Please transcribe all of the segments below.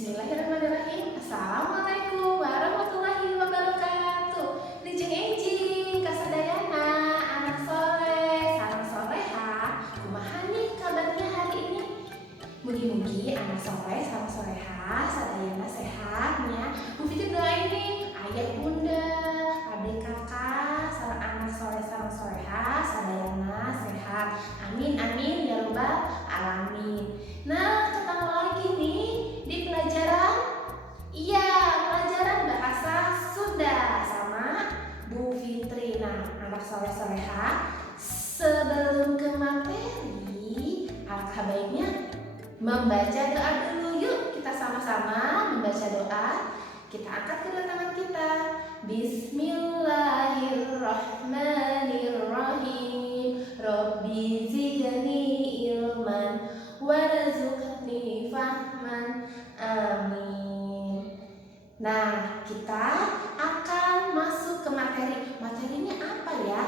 Bismillahirrahmanirrahim. Assalamualaikum warahmatullahi wabarakatuh. Lijeng enjing, kasadayana, anak soleh, sareng soleha. Kumaha nih kabarnya hari ini? Mugi-mugi anak soleh, sareng soleha, sadayana sehatnya. Bu Fitri doain nih, ayah bunda, adik kakak, sareng anak soleh, sareng soleha, sadayana sehat. Amin amin ya rabbal alamin. Nah, ketemu lagi nih di pelajaran bahasa Sunda sama Bu Fitri. Nah, anak soleh soleha, sebelum ke materi, alangkah baiknya membaca doa dulu. Yuk kita sama-sama membaca doa. Kita angkat kedua tangan kita. Bismillahirrahmanirrahim. Rabbi zidni ilman warzuqni fahman. Amin. Nah, kita akan masuk ke materi. Materinya apa ya?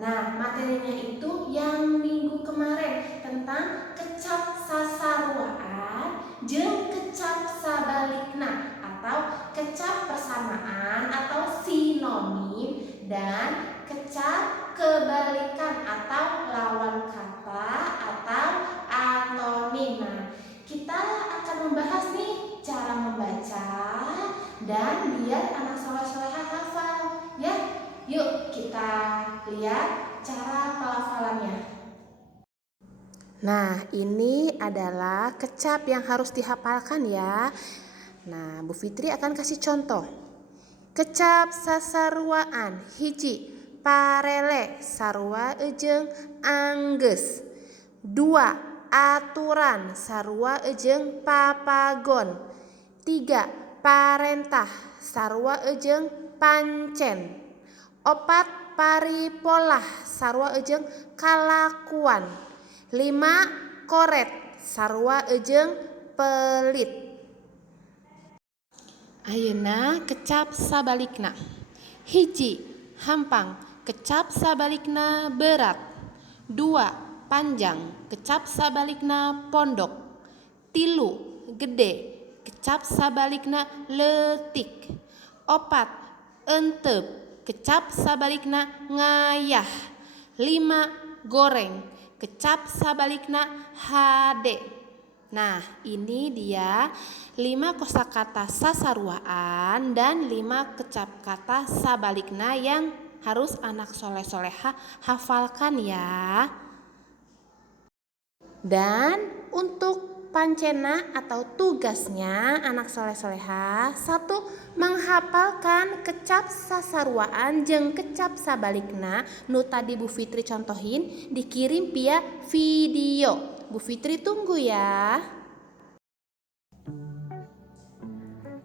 Nah, materinya itu yang minggu kemarin tentang kecap sasarwaan jeung kecap sabalikna atau kecap persamaan atau sinonim dan kecap kebalikan atau lawan kata atau antonim. Nah, kita akan membahas nih cara membaca dan biar anak soleh-soleha hafal ya. Yuk kita lihat cara pelafalannya. Nah, ini adalah kecap yang harus dihafalkan ya. Nah, Bu Fitri akan kasih contoh. Kecap sasarwaan hiji, parele sarua ejeng anggeus. 2. Aturan sarua ejeng papagon. 3. Parentah sarua ejeng pancen. 4. Paripolah sarua ejeng kalakuan. 5. Koret sarua ejeng pelit. Ayeuna kecap sabalikna. Hiji, hampang, kecap sabalikna berat. 2. Panjang, kecap sabalikna pondok. 3. Gede, kecap sabalikna leutik. 4. Entep, kecap sabalikna ngayah. 5. Goreng, kecap sabalikna hade. Nah, ini dia 5 kosakata sasarwaan dan 5 kecap kata sabalikna yang harus anak soleh-soleha hafalkan ya. Dan untuk pancena atau tugasnya anak soleh-soleha, 1. Menghafalkan kecap sasarwaan jeung kecap sabalikna nu tadi Bu Fitri contohin, dikirim via video. Bu Fitri tunggu ya.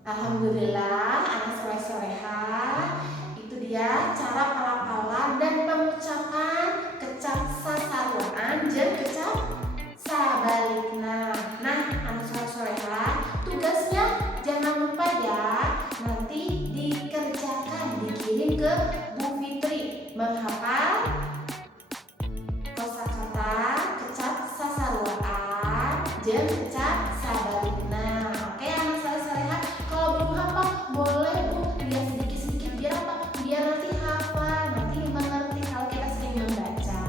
Alhamdulillah anak soleh-soleha, itu dia cara pelafalan dan pengucapan kecap sasarwaan jeung kecap sabalikna. Nah, anak soleh-soleha, tugasnya jangan lupa ya, nanti dikerjakan, dikirim ke Bu Fitri menghafal kosakata kecap sasarwaan jeung kecap sabalikna. Oke, anak soleh-soleha, kalau belum hafal boleh Bu lihat sedikit-sedikit biar apa? Biar nanti hafal, nanti mengerti. Kalau kita sering membaca,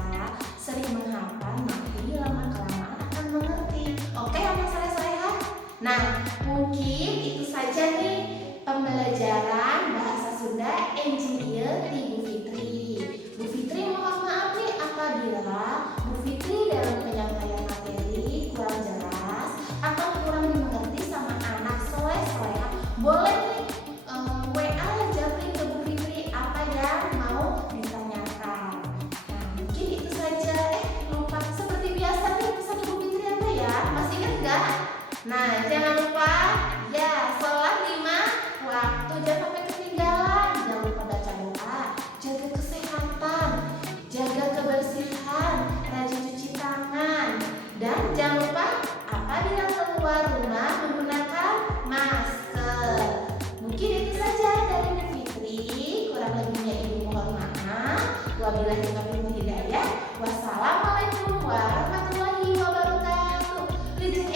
sering menghafal, nanti lama-kelamaan akan mengerti. Oke, anak soleh-soleha. Nah, mungkin itu saja nih pembelajaran bahasa Sunda enjing ieu ti Bu Fitri. Bu Fitri mohon maaf nih apabila Bu Fitri dalam penyampaian materi kurang jelas atau kurang dimengerti sama anak soleh-soleha. Boleh nih WA japri ke Bu Fitri apa yang mau ditanyakan. Nah, mungkin itu saja. Lupa seperti biasa nih pesan Bu Fitri apa ya? Masih ingat nggak? Nah, jangan lupa ya, sholat 5 waktu, jangan sampai ketinggalan. Jangan lupa baca doa, jaga kesehatan, jaga kebersihan, rajin cuci tangan, dan jangan lupa apabila keluar rumah menggunakan masker. Mungkin itu saja dari Bu Fitri, kurang lebihnya Ibu mohon maaf. Wabillahi taufiq wal hidayah. Wassalamualaikum warahmatullahi wabarakatuh. Lijeng